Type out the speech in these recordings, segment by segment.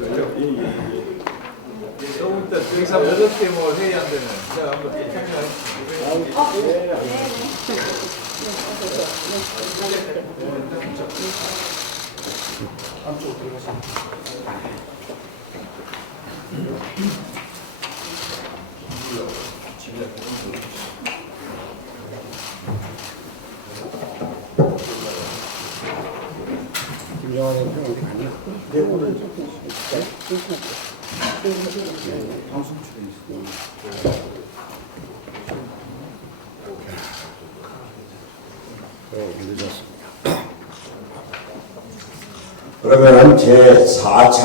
조금 이따 저기서 8시에 뭐 회의 안 되면 제가 한번 안쪽으로 들어가시면 김정환 대표 어디 갔냐? 네, 오늘 방송 출연했어. 늦었습니다. 그러면 제4차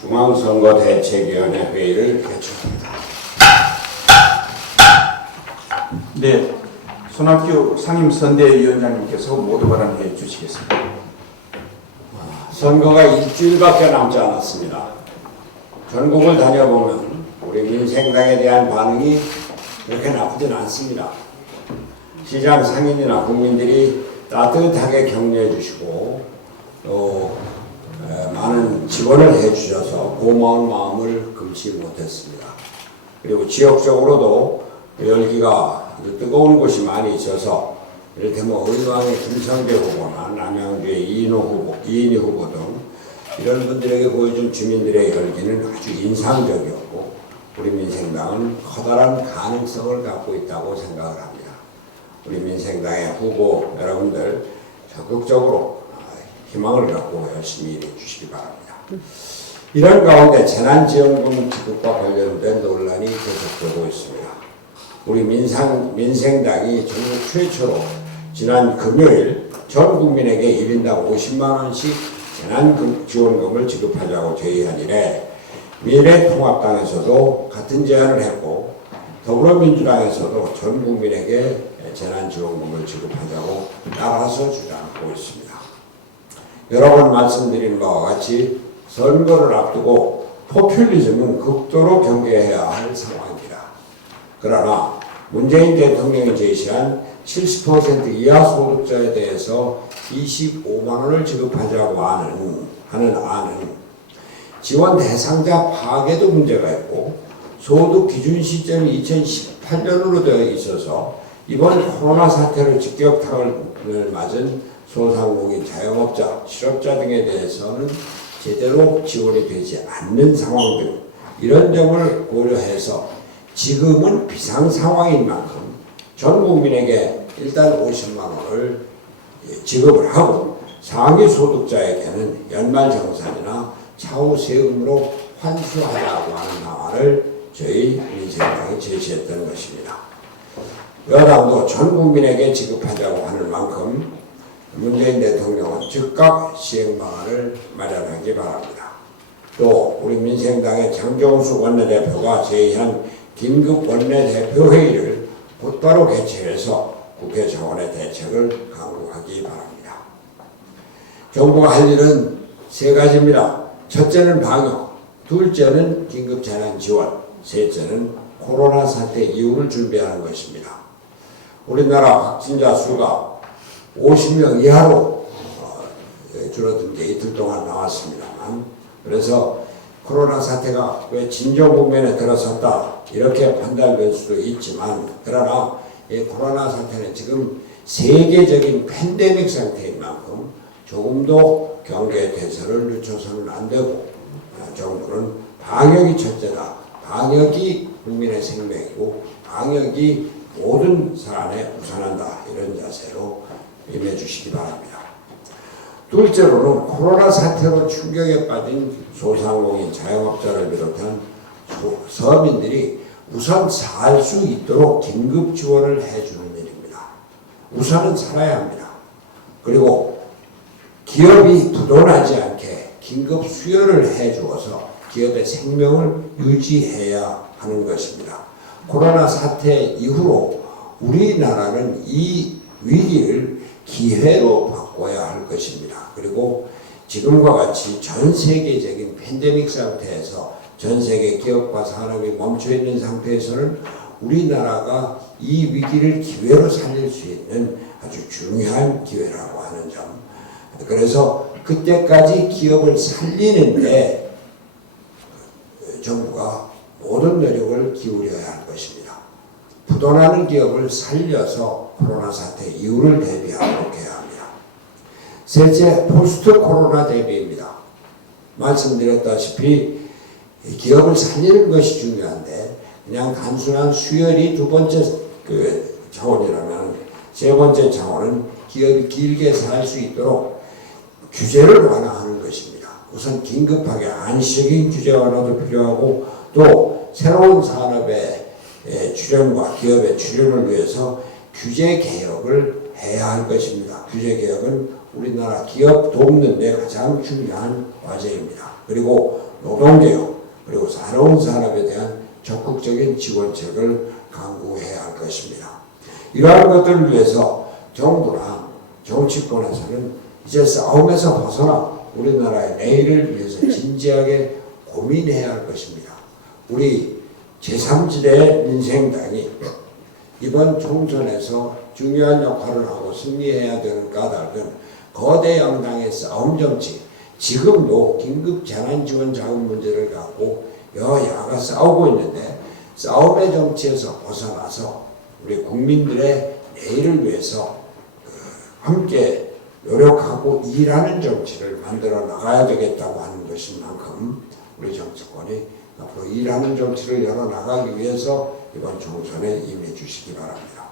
중앙선거대책위원회 회의를 개최합니다. 네, 손학규 상임선대위원장님께서 모두 발언해 주시겠습니다. 선거가 일주일밖에 남지 않았습니다. 전국을 다녀보면 우리 민생당에 대한 반응이 그렇게 나쁘진 않습니다. 시장 상인이나 국민들이 따뜻하게 격려해 주시고 또 많은 지원을 해 주셔서 고마운 마음을 금치 못했습니다. 그리고 지역적으로도 열기가 뜨거운 곳이 많이 있어서 이를테면 의왕의 김성배 후보나 남양주의 이인희 후보 등 이런 분들에게 보여준 주민들의 열기는 아주 인상적이었고 우리 민생당은 커다란 가능성을 갖고 있다고 생각을 합니다. 우리 민생당의 후보 여러분들 적극적으로 희망을 갖고 열심히 일해 주시기 바랍니다. 이런 가운데 재난지원금 지급과 관련된 논란이 계속되고 있습니다. 우리 민생당이 전국 최초로 지난 금요일 전 국민에게 1인당 50만 원씩 재난지원금을 지급하자고 제의한 이래 미래통합당에서도 같은 제안을 했고 더불어민주당에서도 전 국민에게 재난지원금을 지급하자고 따라서 주장하고 있습니다. 여러 번 말씀드린 바와 같이 선거를 앞두고 포퓰리즘은 극도로 경계해야 할 상황입니다. 그러나 문재인 대통령이 제시한 70% 이하 소득자에 대해서 25만 원을 지급하자고 하는 안은 지원 대상자 파악에도 문제가 있고 소득 기준 시점이 2018년으로 되어 있어서 이번 코로나 사태로 직격탄을 맞은 소상공인, 자영업자, 실업자 등에 대해서는 제대로 지원이 되지 않는 상황 등 이런 점을 고려해서 지금은 비상 상황인 만큼 전 국민에게 일단 50만 원을 지급을 하고 상위 소득자에게는 연말정산이나 차후 세금으로 환수하자고 하는 방안을 저희 민생당이 제시했던 것입니다. 여당도 전 국민에게 지급하자고 하는 만큼 문재인 대통령은 즉각 시행 방안을 마련하기 바랍니다. 또 우리 민생당의 장정숙 원내대표가 제의한 긴급 원내대표 회의를 곧바로 개최해서 국회 차원의 대책을 강구하기 바랍니다. 정부가 할 일은 세 가지입니다. 첫째는 방역, 둘째는 긴급 재난 지원, 셋째는 코로나 사태 이후를 준비하는 것입니다. 우리나라 확진자 수가 50명 이하로 줄어든 게 이틀 동안 나왔습니다만 그래서 코로나 사태가 왜 진정 국면에 들어섰다 이렇게 판단될 수도 있지만 그러나 이 코로나 사태는 지금 세계적인 팬데믹 상태인 만큼 조금도 경계 대세를 늦춰서는 안 되고 정부는 방역이 첫째다. 방역이 국민의 생명이고 방역이 모든 사안에 우선한다. 이런 자세로 임해주시기 바랍니다. 둘째로는 코로나 사태로 충격에 빠진 소상공인, 자영업자를 비롯한 서민들이 우선 살 수 있도록 긴급 지원을 해주는 일입니다. 우선은 살아야 합니다. 그리고 기업이 부도나지 않게 긴급 수혈을 해주어서 기업의 생명을 유지해야 하는 것입니다. 코로나 사태 이후로 우리나라는 이 위기를 기회로 바꿔야 할 것입니다. 그리고 지금과 같이 전 세계적인 팬데믹 상태에서 전 세계 기업과 산업이 멈춰있는 상태에서는 우리나라가 이 위기를 기회로 살릴 수 있는 아주 중요한 기회라고 하는 점. 그래서 그때까지 기업을 살리는데 정부가 모든 노력을 기울여야 할 것입니다. 부도나는 기업을 살려서 코로나 사태 이후를 대비하도록 해야 합니다. 셋째, 포스트 코로나 대비입니다. 말씀드렸다시피 기업을 살리는 것이 중요한데 그냥 단순한 수혈이 두 번째 차원이라면 세 번째 차원은 기업이 길게 살 수 있도록 규제를 완화하는 것입니다. 우선 긴급하게 안시적인 규제 완화도 필요하고 또 새로운 산업의 출현과 기업의 출현을 위해서 규제 개혁을 해야 할 것입니다. 규제 개혁은 우리나라 기업 돕는 데 가장 중요한 과제입니다. 그리고 노동개혁, 그리고 새로운 산업에 대한 적극적인 지원책을 강구해야 할 것입니다. 이러한 것들을 위해서 정부나 정치권에서는 이제 싸움에서 벗어나 우리나라의 내일을 위해서 진지하게 고민해야 할 것입니다. 우리 제3지대 민생당이 이번 총선에서 중요한 역할을 하고 승리해야 되는 까닭은 거대 양당의 싸움 정치, 지금도 긴급 재난지원 자금 문제를 갖고 여야가 싸우고 있는데 싸움의 정치에서 벗어나서 우리 국민들의 내일을 위해서 함께 노력하고 일하는 정치를 만들어 나가야 되겠다고 하는 것인 만큼 우리 정치권이 앞으로 일하는 정치를 열어나가기 위해서 이번 총선에 임해 주시기 바랍니다.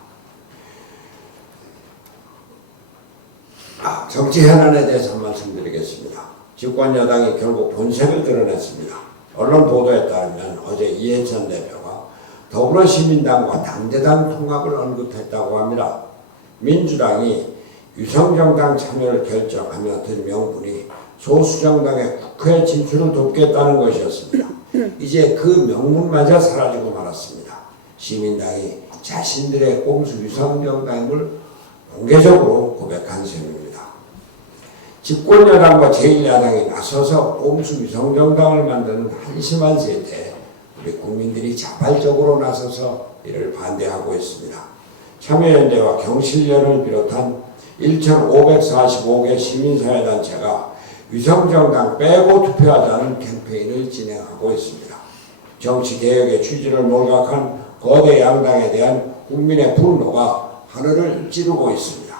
정치 현안에 대해서 한 말씀드리겠습니다. 집권 여당이 결국 본색을 드러냈습니다. 언론 보도에 따르면 어제 이해찬 대표가 더불어시민당과 당대당 통합을 언급했다고 합니다. 민주당이 유성정당 참여를 결정하며 든 명분이 소수정당의 국회 진출을 돕겠다는 것이었습니다. 이제 그 명분마저 사라지고 말았습니다. 시민당이 자신들의 꼼수 유성정당임을 공개적으로 고백한 셈입니다. 집권여당과 제1야당이 나서서 꼼수 유성정당을 만드는 한심한 세대에 우리 국민들이 자발적으로 나서서 이를 반대하고 있습니다. 참여연대와 경실련을 비롯한 1,545개 시민사회단체가 유성정당 빼고 투표하자는 캠페인을 진행하고 있습니다. 정치개혁의 취지를 몰각한 거대 양당에 대한 국민의 분노가 하늘을 찌르고 있습니다.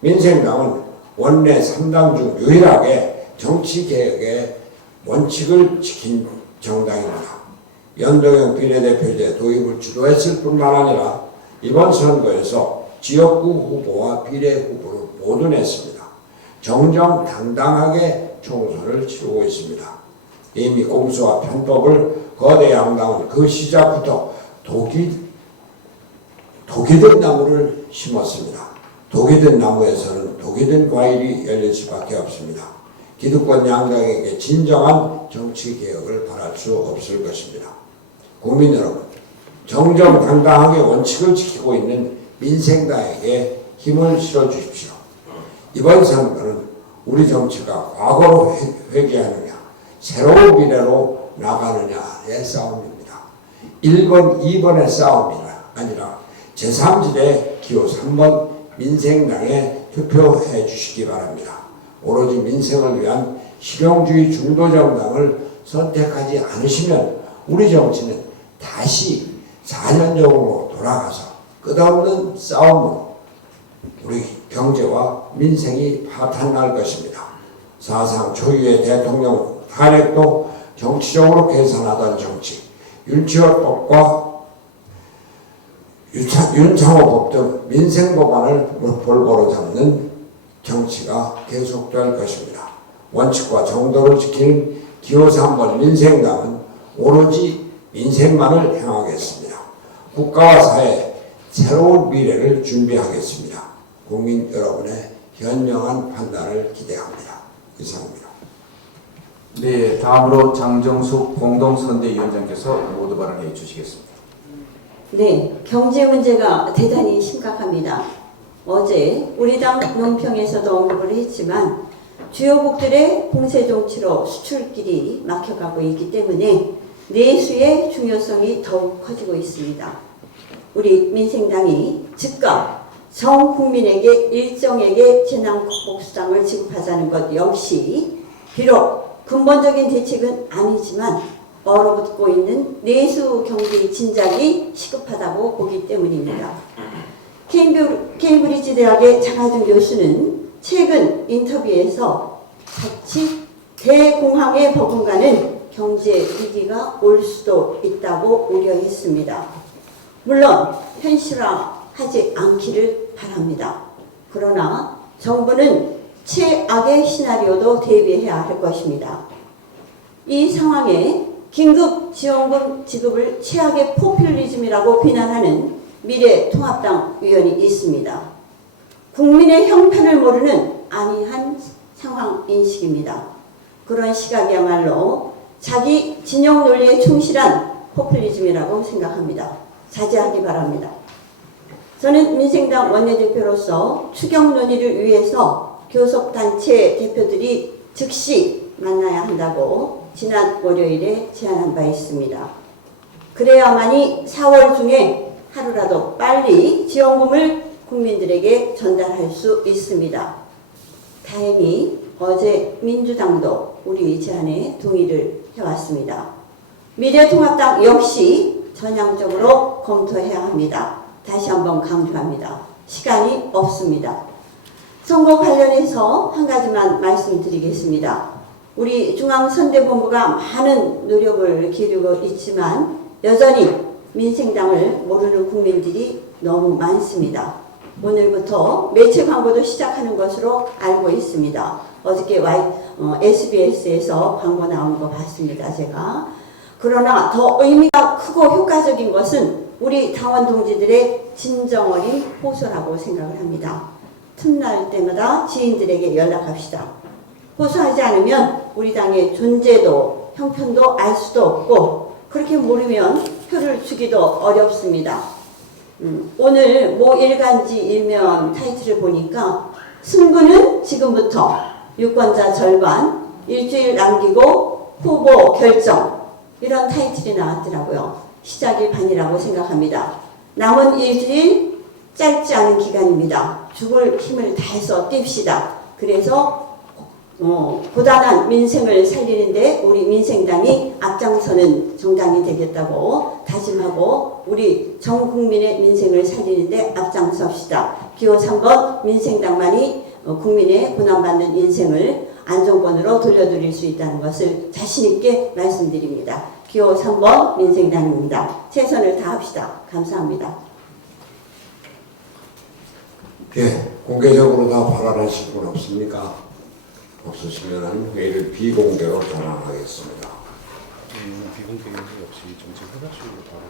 민생당은 원내 3당 중 유일하게 정치개혁의 원칙을 지킨 정당입니다. 연동형 비례대표제 도입을 주도했을 뿐만 아니라 이번 선거에서 지역구 후보와 비례 후보를 모두 냈습니다. 정정당당하게 총선을 치르고 있습니다. 이미 꼼수와 편법을 거대 양당은 그 시작부터 독이 든 나무를 심었습니다. 독이 든 나무에서는 독이 든 과일이 열릴 수밖에 없습니다. 기득권 양당에게 진정한 정치개혁을 바랄 수 없을 것입니다. 국민 여러분, 정정당당하게 원칙을 지키고 있는 민생당에게 힘을 실어주십시오. 이번 선거는 우리 정치가 과거로 회귀하느냐, 새로운 미래로 나가느냐의 싸움입니다. 1번, 2번의 싸움이 아니라 제3지대 기호 3번 민생당에 투표해 주시기 바랍니다. 오로지 민생을 위한 실용주의 중도정당을 선택하지 않으시면 우리 정치는 다시 4년적으로 돌아가서 끝없는 싸움으로 우리 경제와 민생이 파탄날 것입니다. 사상 초유의 대통령 탄핵도 정치적으로 계산하던 정치, 윤치호법과 윤창호법 등 민생법안을 볼보로 잡는 정치가 계속될 것입니다. 원칙과 정도를 지키는 기호 3번 민생당은 오로지 민생만을 향하겠습니다. 국가와 사회 새로운 미래를 준비하겠습니다. 국민 여러분의 현명한 판단을 기대합니다. 이상입니다. 네, 다음으로 장정숙 공동선대위원장께서 모두 발언해 주시겠습니다. 네, 경제 문제가 대단히 심각합니다. 어제 우리 당 논평에서도 언급을 했지만 주요국들의 공세 정치로 수출길이 막혀가고 있기 때문에 내수의 중요성이 더욱 커지고 있습니다. 우리 민생당이 즉각 전 국민에게 일정액의 재난극복수당을 지급하자는 것 역시 비록 근본적인 대책은 아니지만 얼어붙고 있는 내수 경제의 진작이 시급하다고 보기 때문입니다. 케임브리지 대학의 장하준 교수는 최근 인터뷰에서 자칫 대공황에 버금가는 경제 위기가 올 수도 있다고 우려했습니다. 물론 현실화하지 않기를 바랍니다. 그러나 정부는 최악의 시나리오도 대비해야 할 것입니다. 이 상황에 긴급 지원금 지급을 최악의 포퓰리즘이라고 비난하는 미래통합당 의원이 있습니다. 국민의 형편을 모르는 안이한 상황 인식입니다. 그런 시각이야말로 자기 진영 논리에 충실한 포퓰리즘이라고 생각합니다. 자제하기 바랍니다. 저는 민생당 원내대표로서 추경 논의를 위해서 교섭단체 대표들이 즉시 만나야 한다고 지난 월요일에 제안한 바 있습니다. 그래야만이 4월 중에 하루라도 빨리 지원금을 국민들에게 전달할 수 있습니다. 다행히 어제 민주당도 우리 제안에 동의를 해왔습니다. 미래통합당 역시 전향적으로 검토해야 합니다. 다시 한번 강조합니다. 시간이 없습니다. 선거 관련해서 한 가지만 말씀드리겠습니다. 우리 중앙선대본부가 많은 노력을 기울이고 있지만 여전히 민생당을 모르는 국민들이 너무 많습니다. 오늘부터 매체 광고도 시작하는 것으로 알고 있습니다. 어저께 SBS에서 광고 나온 거 봤습니다, 제가. 그러나 더 의미가 크고 효과적인 것은 우리 당원 동지들의 진정 어린 호소라고 생각을 합니다. 틈날 때마다 지인들에게 연락합시다. 호소하지 않으면 우리 당의 존재도 형편도 알 수도 없고 그렇게 모르면 표를 주기도 어렵습니다. 오늘 모 일간지 일면 타이틀을 보니까 승부는 지금부터 유권자 절반, 일주일 남기고 후보 결정 이런 타이틀이 나왔더라고요. 시작이 반이라고 생각합니다. 남은 일주일 짧지 않은 기간입니다. 죽을 힘을 다해서 뜁시다. 그래서 고단한 민생을 살리는데 우리 민생당이 앞장서는 정당이 되겠다고 다짐하고 우리 전 국민의 민생을 살리는데 앞장섭시다. 기호 3번 민생당만이 국민의 고난받는 인생을 안정권으로 돌려드릴 수 있다는 것을 자신있게 말씀드립니다. 기호 3번 민생당입니다. 최선을 다합시다. 감사합니다. 예, 공개적으로 다 발언하실 분 없습니까? 없으시면 회의를 비공개로 전환하겠습니다. 비공개 역시 정책 협약식으로 바로